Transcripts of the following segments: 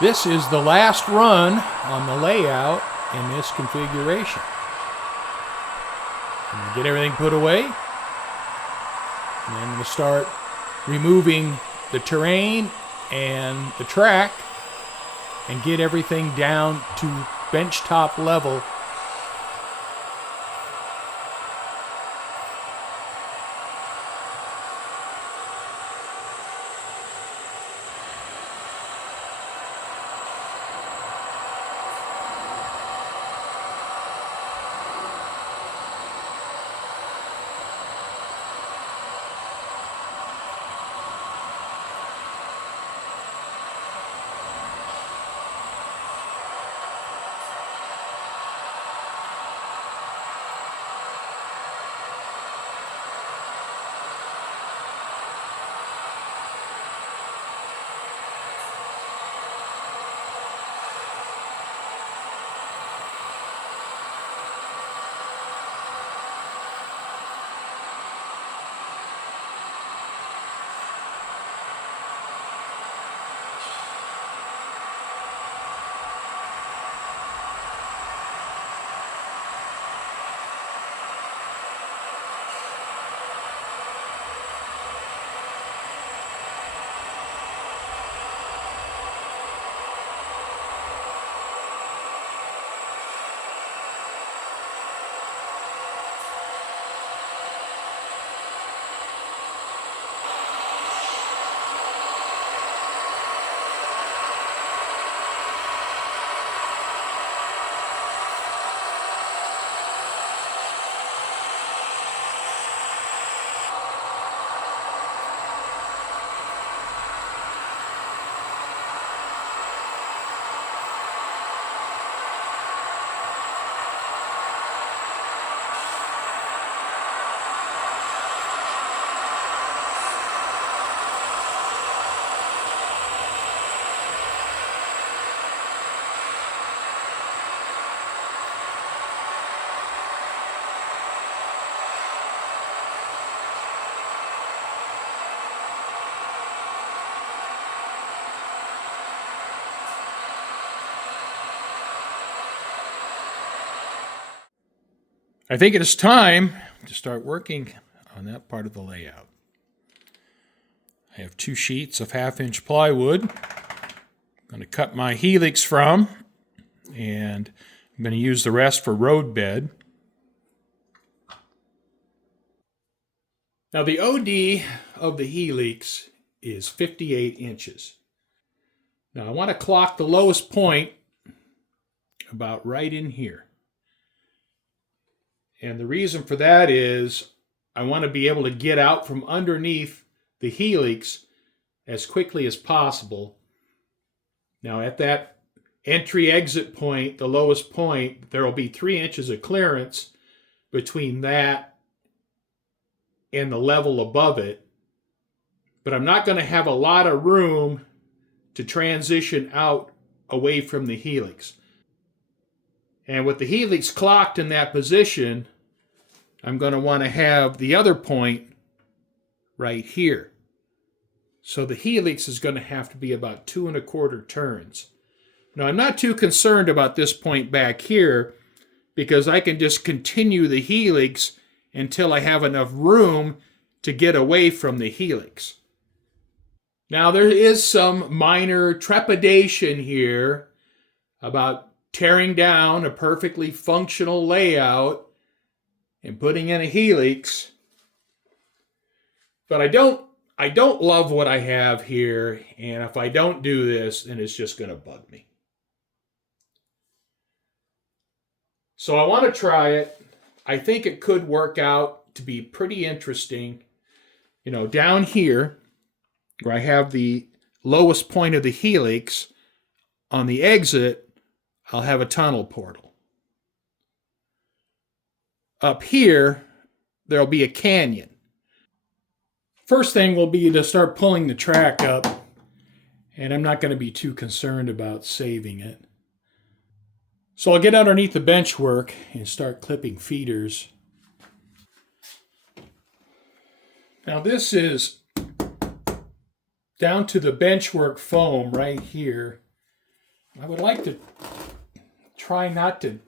This is the last run on the layout in this configuration. I'm going to get everything put away. And then I'm going to start removing the terrain and the track and get everything down to benchtop level. I think it is time to start working on that part of the layout. I have 2 sheets of 1/2-inch plywood I'm going to cut my Helix from, and I'm going to use the rest for road bed. Now the OD of the Helix is 58 inches. Now I want to clock the lowest point about right in here. And the reason for that is I want to be able to get out from underneath the Helix as quickly as possible. Now at that entry-exit point, the lowest point, there will be 3 inches of clearance between that and the level above it. But I'm not going to have a lot of room to transition out away from the Helix. And with the Helix clocked in that position, I'm going to want to have the other point right here. So the Helix is going to have to be about 2 1/4 turns. Now I'm not too concerned about this point back here because I can just continue the Helix until I have enough room to get away from the Helix. Now there is some minor trepidation here about tearing down a perfectly functional layout and putting in a Helix. But I don't love what I have here, and if I don't do this, then it's just going to bug me. So I want to try it. I think it could work out to be pretty interesting. You know, down here, where I have the lowest point of the Helix, on the exit, I'll have a tunnel portal. Up here, there'll be a canyon. First thing will be to start pulling the track up, and I'm not going to be too concerned about saving it. So I'll get underneath the benchwork and start clipping feeders. Now this is down to the benchwork foam right here. I would like to try not to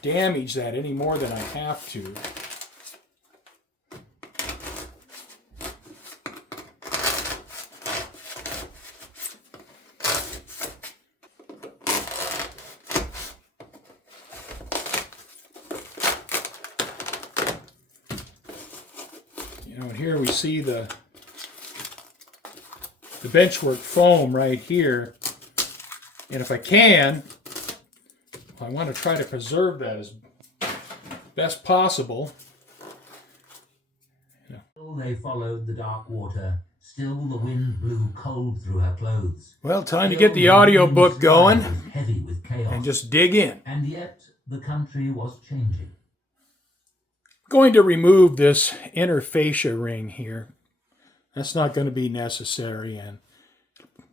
damage that any more than I have to. You know, and here we see the benchwork foam right here. And if I can, I want to try to preserve that as best possible. Still they followed the dark water. Still the wind blew cold through her clothes. Well, time to get the audiobook going heavy with chaos. and just dig in. And yet the country was changing. I'm going to remove this inner fascia ring here. That's not going to be necessary and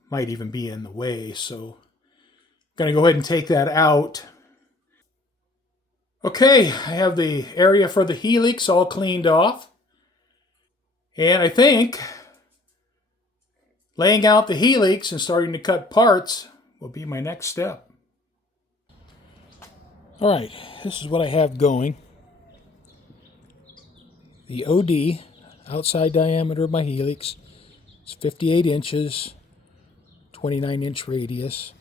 might even be in the way, so I'm going to go ahead and take that out. Okay, I have the area for the Helix all cleaned off. And I think laying out the Helix and starting to cut parts will be my next step. All right, this is what I have going. The OD, outside diameter of my Helix, is 58 inches, 29-inch radius.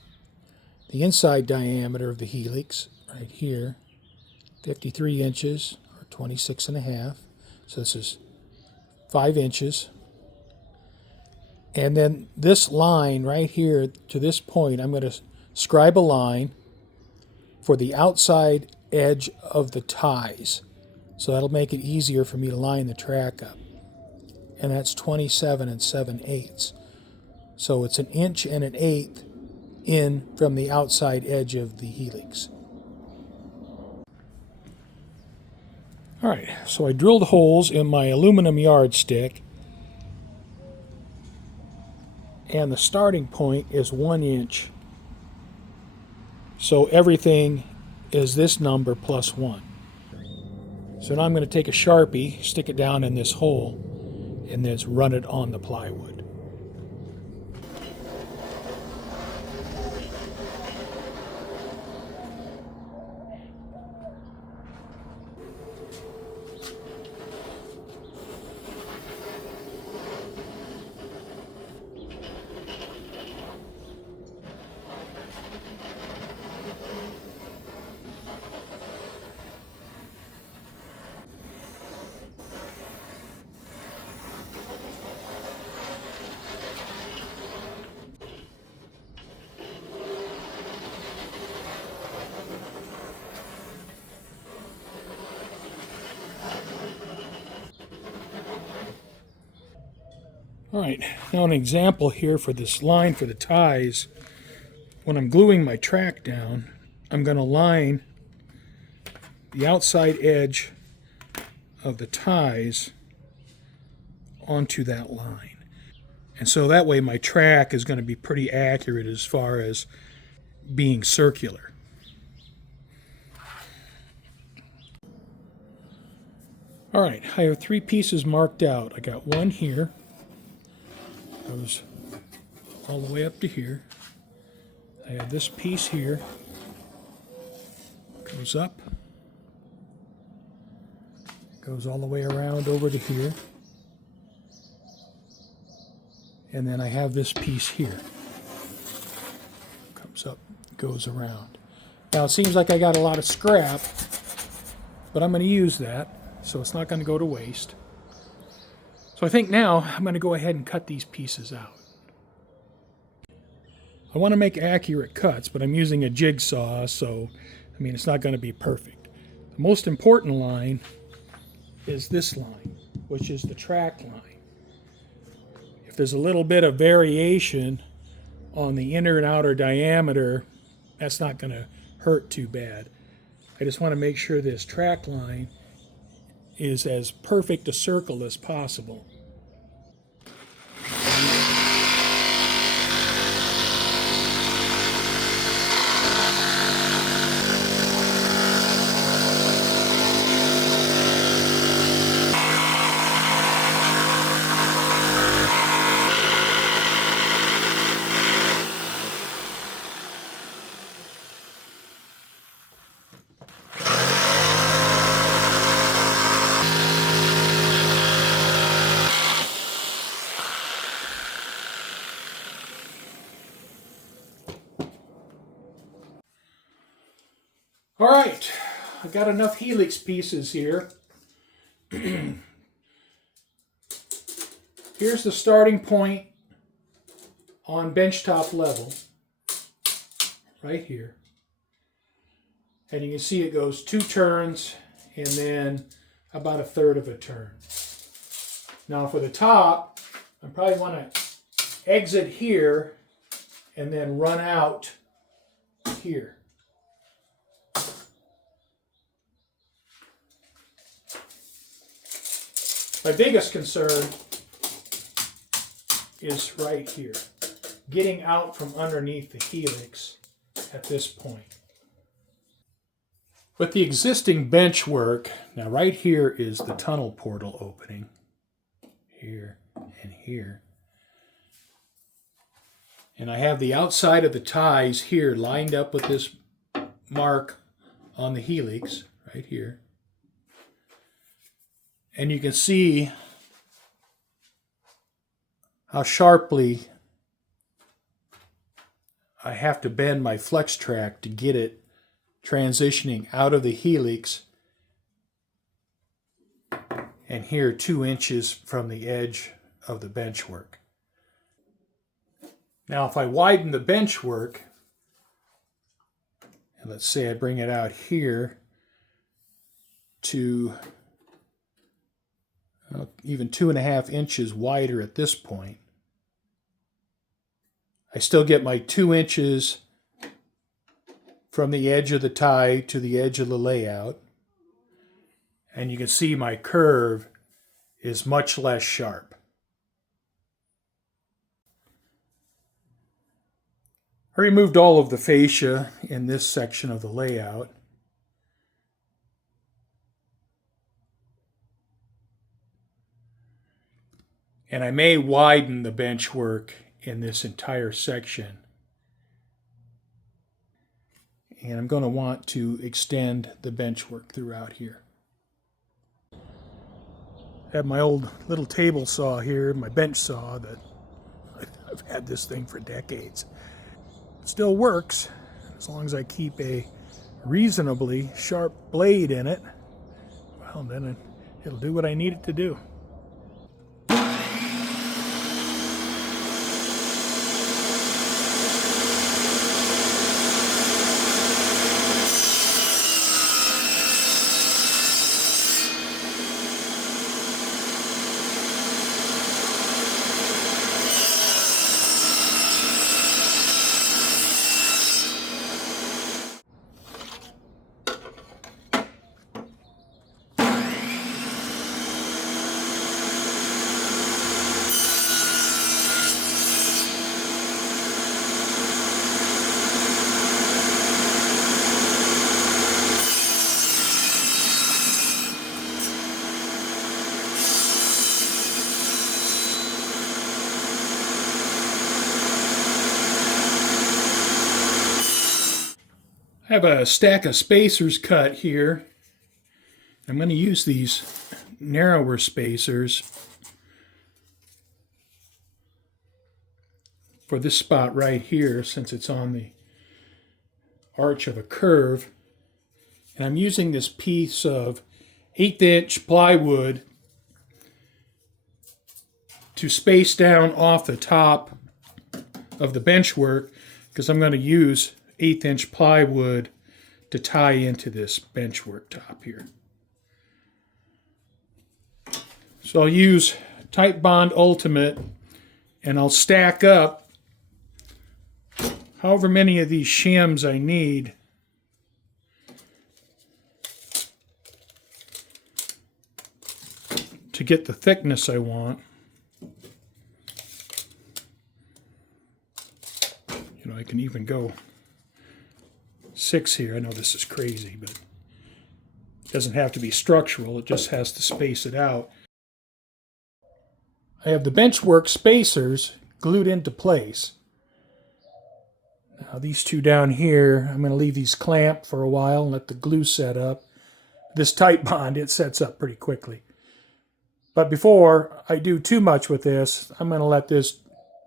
The inside diameter of the Helix, right here, 53 inches, or 26 and a half. So this is 5 inches. And then this line right here to this point, I'm going to scribe a line for the outside edge of the ties. So that'll make it easier for me to line the track up. And that's 27 7/8. So it's 1 1 1/8 inches in from the outside edge of the Helix. All right, so I drilled holes in my aluminum yardstick, and the starting point is 1 inch. So everything is this number plus 1. So now I'm going to take a Sharpie, stick it down in this hole, and then run it on the plywood. All right, now an example here for this line for the ties. When I'm gluing my track down, I'm going to line the outside edge of the ties onto that line. And so that way my track is going to be pretty accurate as far as being circular. All right, I have 3 pieces marked out. I got one here. Goes all the way up to here. I have this piece here. Goes up. Goes all the way around over to here. And then I have this piece here. Comes up, goes around. Now it seems like I got a lot of scrap, but I'm going to use that, so it's not going to go to waste. So I think now I'm going to go ahead and cut these pieces out. I want to make accurate cuts, but I'm using a jigsaw, so I mean it's not going to be perfect. The most important line is this line, which is the track line. If there's a little bit of variation on the inner and outer diameter, that's not going to hurt too bad. I just want to make sure this track line is as perfect a circle as possible. I got enough Helix pieces here. Here's the starting point on benchtop level, right here. And you can see it goes 2 turns and then about 1/3 of a turn. Now for the top, I probably want to exit here and then run out here. My biggest concern is right here, getting out from underneath the Helix at this point. With the existing bench work, now right here is the tunnel portal opening, here and here. And I have the outside of the ties here lined up with this mark on the Helix, right here. And you can see how sharply I have to bend my flex track to get it transitioning out of the Helix and here 2 inches from the edge of the bench work. Now if I widen the bench work, and let's say I bring it out here to even 2.5 inches wider at this point, I still get my 2 inches from the edge of the tie to the edge of the layout. And you can see my curve is much less sharp. I removed all of the fascia in this section of the layout. And I may widen the bench work in this entire section. And I'm going to want to extend the bench work throughout here. I have my old little table saw here, my bench saw that I've had this thing for decades. It still works as long as I keep a reasonably sharp blade in it. Well, then it'll do what I need it to do. I have a stack of spacers cut here. I'm going to use these narrower spacers for this spot right here, since it's on the arch of a curve. And I'm using this piece of 1/8 inch plywood to space down off the top of the bench work, because I'm going to use 1/8 inch plywood to tie into this bench work top here. So I'll use Type Bond Ultimate, and I'll stack up however many of these shims I need to get the thickness I want. You know, I can even go 6 here. I know this is crazy, but it doesn't have to be structural. It just has to space it out. I have the benchwork spacers glued into place. Now these two down here, I'm going to leave these clamped for a while and let the glue set up. This Type Bond, it sets up pretty quickly. But before I do too much with this, I'm going to let this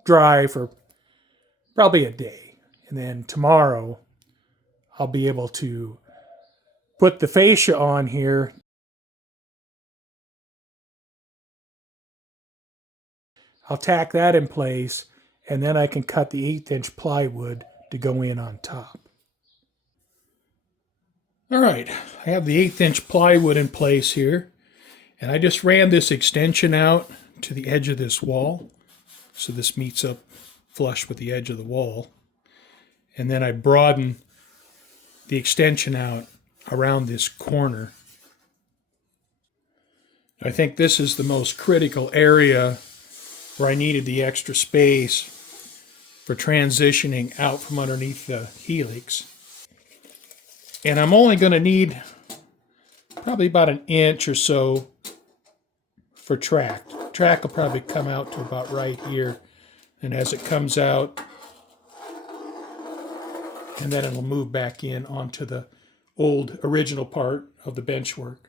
dry for probably a day. And then tomorrow, I'll be able to put the fascia on here. I'll tack that in place, and then I can cut the 1/8" plywood to go in on top. All right, I have the 1/8" plywood in place here, and I just ran this extension out to the edge of this wall, so this meets up flush with the edge of the wall. And then I broaden the extension out around this corner. I think this is the most critical area where I needed the extra space for transitioning out from underneath the Helix. And I'm only going to need probably about 1 inch or so for track. Track will probably come out to about right here. And as it comes out, and then it'll move back in onto the old original part of the benchwork.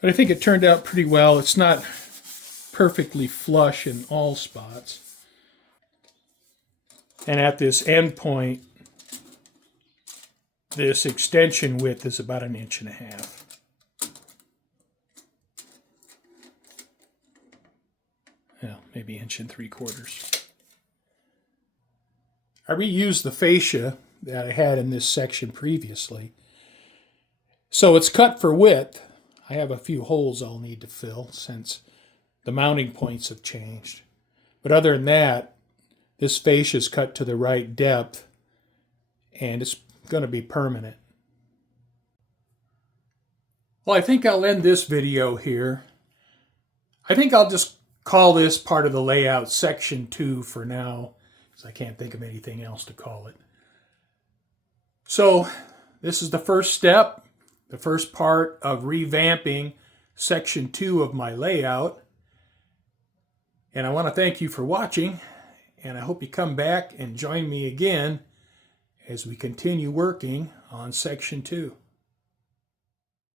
But I think it turned out pretty well. It's not perfectly flush in all spots. And at this end point, this extension width is about 1.5 inches. Well, maybe 1 3/4 inches. I reused the fascia that I had in this section previously. So it's cut for width. I have a few holes I'll need to fill since the mounting points have changed. But other than that, this fascia is cut to the right depth, and it's going to be permanent. Well, I think I'll end this video here. I think I'll just call this part of the layout section 2 for now, because I can't think of anything else to call it. So this is the first step, the first part of revamping section 2 of my layout. And I want to thank you for watching, and I hope you come back and join me again as we continue working on section 2.